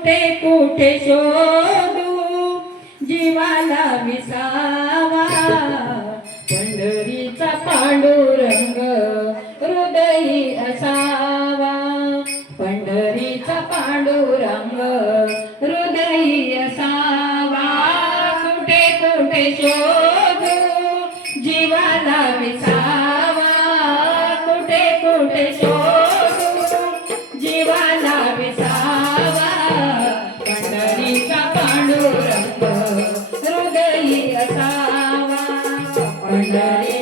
कुठे कुठे शोधू? जीवाला विसावा पंढरीचा पांडुरंग हृदयी असावा. पंढरीचा पांडुरंग ready.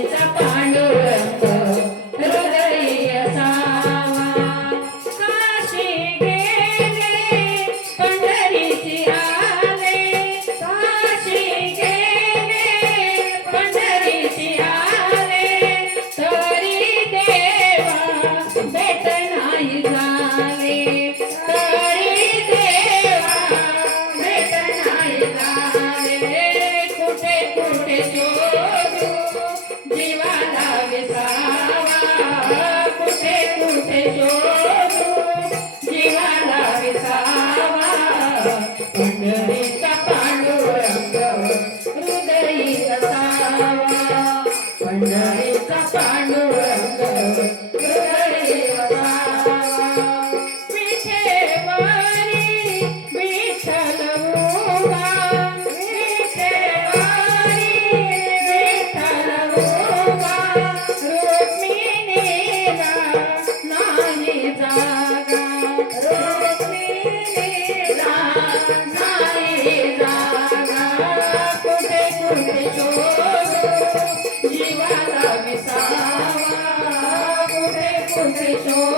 जीवाला विसावा 很轻松